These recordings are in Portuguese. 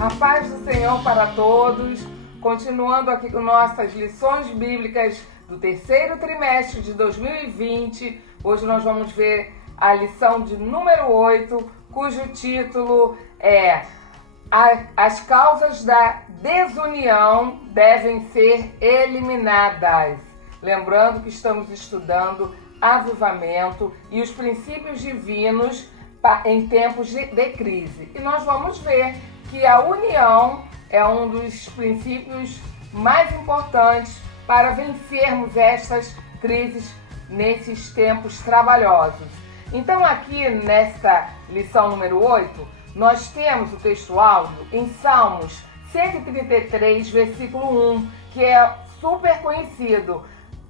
A paz do Senhor para todos. Continuando aqui com nossas lições bíblicas do terceiro trimestre de 2020. Hoje nós vamos ver a lição de número 8, cujo título é As causas da desunião devem ser eliminadas. Lembrando que estamos estudando avivamento e os princípios divinos em tempos de crise. E nós vamos ver que a união é um dos princípios mais importantes para vencermos estas crises nesses tempos trabalhosos. Então aqui nesta lição número 8, nós temos o texto áudio em Salmos 133, versículo 1, que é super conhecido,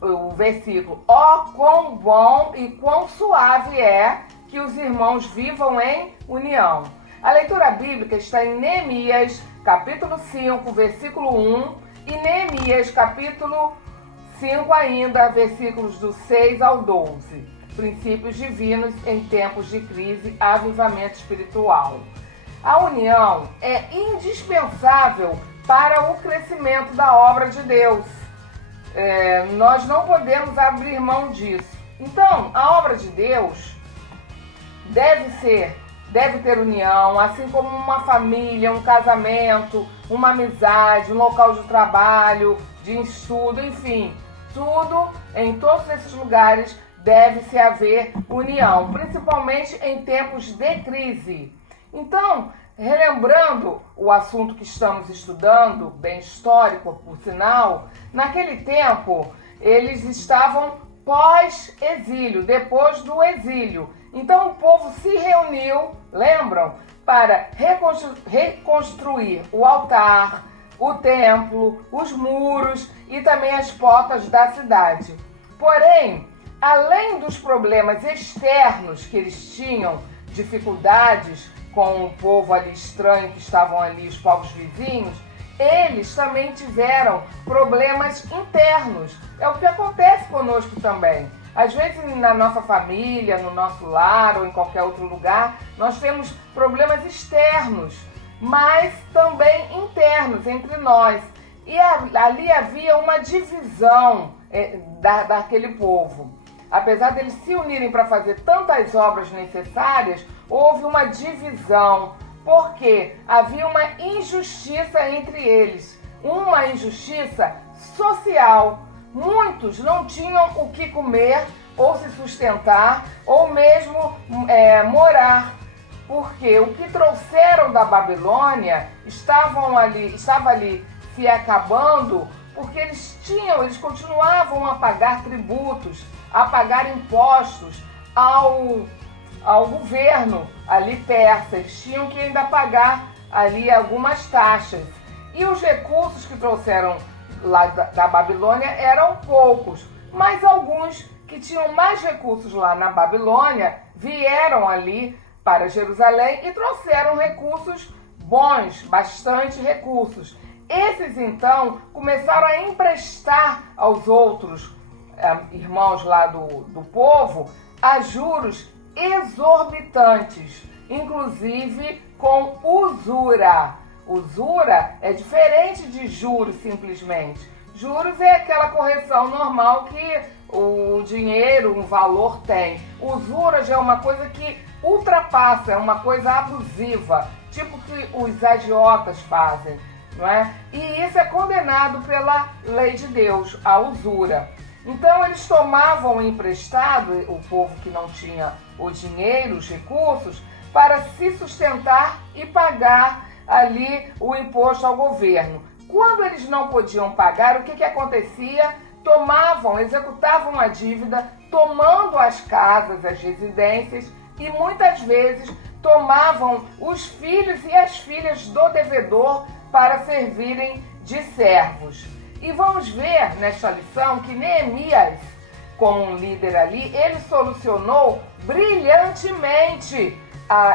o versículo: ó, quão bom e quão suave é que os irmãos vivam em união. A leitura bíblica está em Neemias, capítulo 5, versículo 1, e Neemias, capítulo 5 ainda, versículos do 6 ao 12. Princípios divinos em tempos de crise, avivamento espiritual. A união é indispensável para o crescimento da obra de Deus. Nós não podemos abrir mão disso. Então, a obra de Deus deve ter união, assim como uma família, um casamento, uma amizade, um local de trabalho, de estudo, enfim, tudo, em todos esses lugares deve-se haver união, principalmente em tempos de crise. Então, relembrando o assunto que estamos estudando, bem histórico, por sinal, naquele tempo eles estavam pós-exílio, depois do exílio. Então o povo se reuniu, lembram, para reconstruir o altar, o templo, os muros e também as portas da cidade. Porém, além dos problemas externos que eles tinham, dificuldades com o povo ali estranho que estavam ali, os povos vizinhos, eles também tiveram problemas internos. É o que acontece conosco também. Às vezes na nossa família, no nosso lar ou em qualquer outro lugar, nós temos problemas externos, mas também internos entre nós. E ali havia uma divisão daquele povo. Apesar deles se unirem para fazer tantas obras necessárias, houve uma divisão, porque havia uma injustiça entre eles, uma injustiça social. Muitos não tinham o que comer, ou se sustentar, ou mesmo morar, porque o que trouxeram da Babilônia estava ali se acabando, porque eles continuavam a pagar tributos, a pagar impostos ao governo ali persa. Eles tinham que ainda pagar ali algumas taxas. E os recursos que trouxeram lá da Babilônia eram poucos, mas alguns que tinham mais recursos lá na Babilônia vieram ali para Jerusalém e trouxeram recursos bons, bastante recursos. Esses então começaram a emprestar aos outros irmãos lá do povo a juros exorbitantes, inclusive com usura. Usura é diferente de juros simplesmente. Juros é aquela correção normal que o dinheiro, um valor tem. Usura já é uma coisa que ultrapassa, é uma coisa abusiva, tipo que os agiotas fazem, não é? E isso é condenado pela lei de Deus, a usura. Então eles tomavam emprestado, o povo que não tinha o dinheiro, os recursos, para se sustentar e pagar ali o imposto ao governo. Quando eles não podiam pagar, o que acontecia? Executavam a dívida, tomando as casas, as residências, e muitas vezes tomavam os filhos e as filhas do devedor para servirem de servos. E vamos ver nesta lição que Neemias, como um líder ali, ele solucionou brilhantemente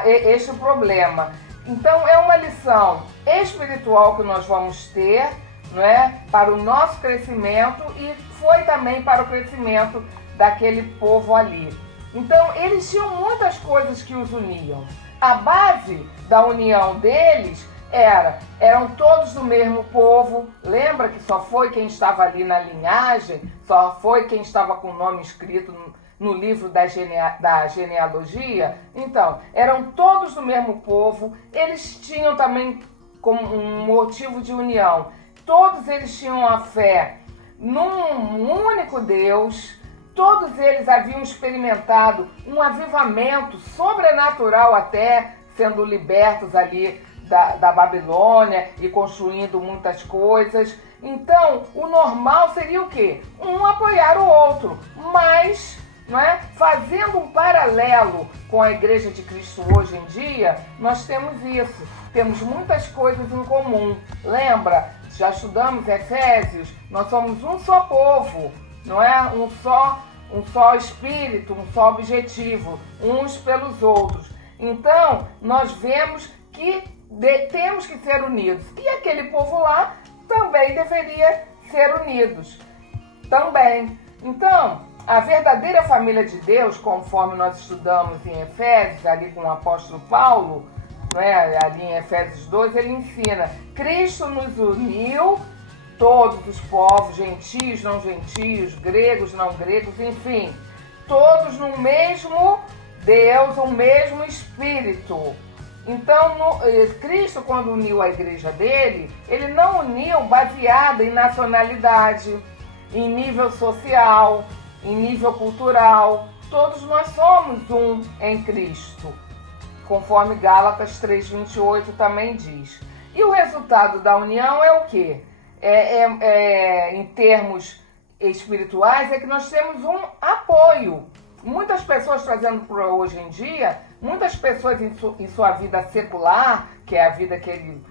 este problema. Então é uma lição espiritual que nós vamos ter, não é? Para o nosso crescimento, e foi também para o crescimento daquele povo ali. Então eles tinham muitas coisas que os uniam. A base da união deles Eram todos do mesmo povo. Lembra que só foi quem estava ali na linhagem, só foi quem estava com o nome escrito no livro da genealogia? Então, eram todos do mesmo povo, eles tinham também como um motivo de união. Todos eles tinham a fé num único Deus, todos eles haviam experimentado um avivamento sobrenatural até, sendo libertos ali da Babilônia e construindo muitas coisas. Então, o normal seria o quê? Um apoiar o outro, mas, não é? Fazendo um paralelo com a Igreja de Cristo hoje em dia, nós temos isso, temos muitas coisas em comum. Lembra? Já estudamos Efésios, nós somos um só povo, não é? Um só espírito, um só objetivo, uns pelos outros. Então, nós vemos que temos que ser unidos. E aquele povo lá também deveria ser unidos. Também. Então, a verdadeira família de Deus, conforme nós estudamos em Efésios, ali com o apóstolo Paulo, ali em Efésios 2, ele ensina: Cristo nos uniu, todos os povos, gentios, não gentios, gregos, não gregos, enfim, todos no mesmo Deus, o mesmo Espírito. Então, Cristo, quando uniu a igreja dele, ele não uniu baseado em nacionalidade, em nível social, em nível cultural. Todos nós somos um em Cristo, conforme Gálatas 3:28 também diz. E o resultado da união é o quê? Em termos espirituais, é que nós temos um apoio. Muitas pessoas trazendo para hoje em dia, muitas pessoas em sua vida secular, que é a vida que ele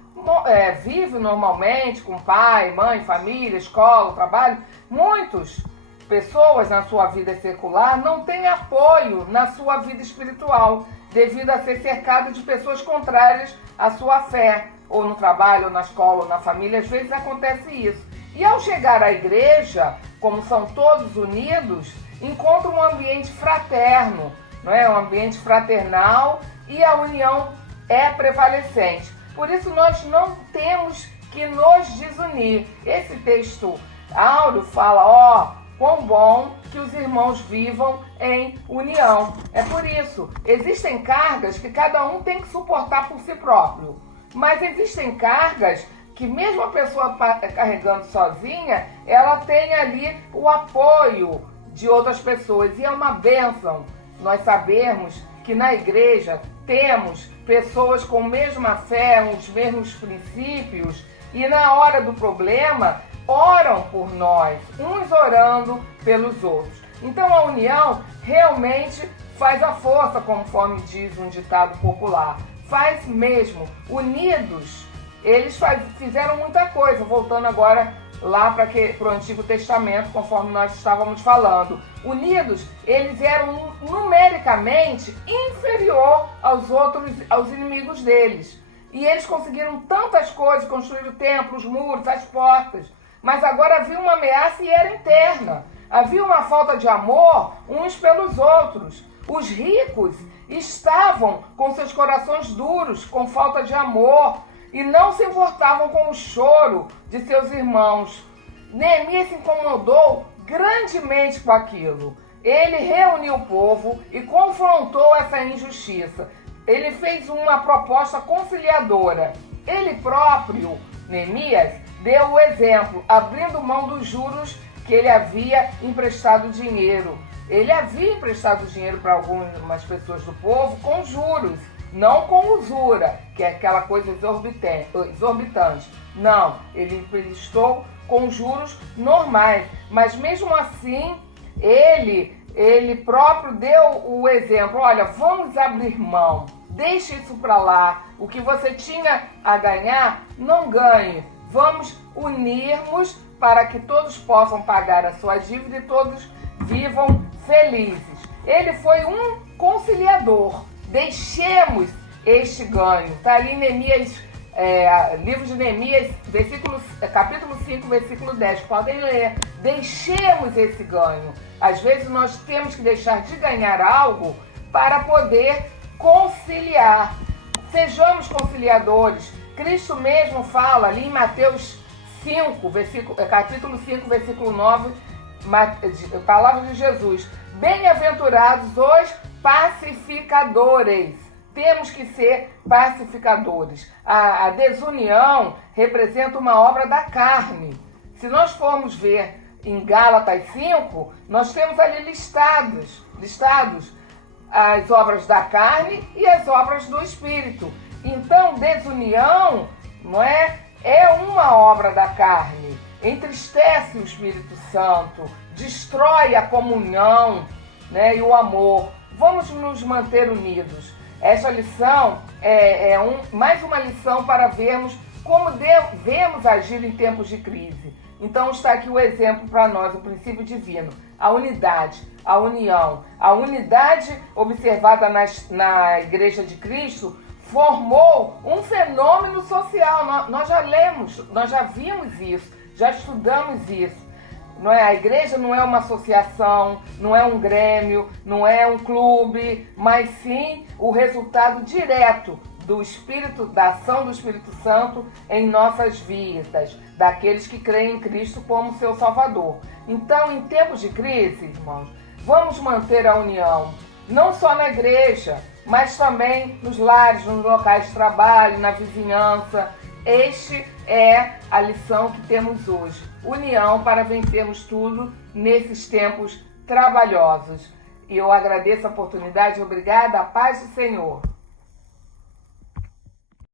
vive normalmente, com pai, mãe, família, escola, trabalho, muitas pessoas na sua vida secular não têm apoio na sua vida espiritual, devido a ser cercado de pessoas contrárias à sua fé, ou no trabalho, ou na escola, ou na família. Às vezes acontece isso. E ao chegar à igreja, como são todos unidos, encontra um ambiente fraterno, não é? Um ambiente fraternal, e a união é prevalecente. Por isso nós não temos que nos desunir. Esse texto áureo fala, quão bom que os irmãos vivam em união. É por isso, existem cargas que cada um tem que suportar por si próprio, mas existem cargas que mesmo a pessoa carregando sozinha, ela tem ali o apoio de outras pessoas, e é uma bênção nós sabermos que na igreja temos pessoas com a mesma fé, os mesmos princípios, e na hora do problema oram por nós, uns orando pelos outros. Então a união realmente faz a força, conforme diz um ditado popular. Faz mesmo. Unidos, eles fizeram muita coisa, voltando agora lá para o Antigo Testamento, conforme nós estávamos falando. Unidos, eles eram numericamente inferior aos inimigos deles. E eles conseguiram tantas coisas, construíram o templo, os muros, as portas. Mas agora havia uma ameaça e era interna. Havia uma falta de amor uns pelos outros. Os ricos estavam com seus corações duros, com falta de amor, e não se importavam com o choro de seus irmãos. Neemias se incomodou grandemente com aquilo. Ele reuniu o povo e confrontou essa injustiça. Ele fez uma proposta conciliadora. Ele próprio, Neemias, deu o exemplo, abrindo mão dos juros que ele havia emprestado dinheiro. Ele havia emprestado dinheiro para algumas pessoas do povo com juros, não com usura, que é aquela coisa exorbitante. Não, ele emprestou com juros normais. Mas mesmo assim, ele próprio deu o exemplo. Olha, vamos abrir mão, deixe isso para lá. O que você tinha a ganhar, não ganhe. Vamos unirmos para que todos possam pagar a sua dívida e todos vivam felizes. Ele foi um conciliador. Deixemos este ganho. Está ali em Neemias, livro de Neemias, capítulo 5, versículo 10. Podem ler. Deixemos esse ganho. Às vezes nós temos que deixar de ganhar algo para poder conciliar. Sejamos conciliadores. Cristo mesmo fala ali em Mateus 5, capítulo 5, versículo 9, palavras de Jesus. Bem-aventurados os pacificadores. Temos que ser pacificadores. A desunião representa uma obra da carne. Se nós formos ver em Gálatas 5, nós temos ali listados as obras da carne e as obras do Espírito. Então, desunião, não é uma obra da carne. Entristece o Espírito Santo, destrói a comunhão, né, e o amor. Vamos nos manter unidos. Essa lição mais uma lição para vermos como devemos agir em tempos de crise. Então está aqui o exemplo para nós, o princípio divino, a unidade, a união. A unidade observada na Igreja de Cristo formou um fenômeno social. Nós já lemos, nós já vimos isso, já estudamos isso. Não é? A igreja não é uma associação, não é um grêmio, não é um clube, mas sim o resultado direto do Espírito, da ação do Espírito Santo em nossas vidas, daqueles que creem em Cristo como seu Salvador. Então, em tempos de crise, irmãos, vamos manter a união, não só na igreja, mas também nos lares, nos locais de trabalho, na vizinhança. Este é a lição que temos hoje. União para vencermos tudo nesses tempos trabalhosos. E eu agradeço a oportunidade. Obrigada. A paz do Senhor.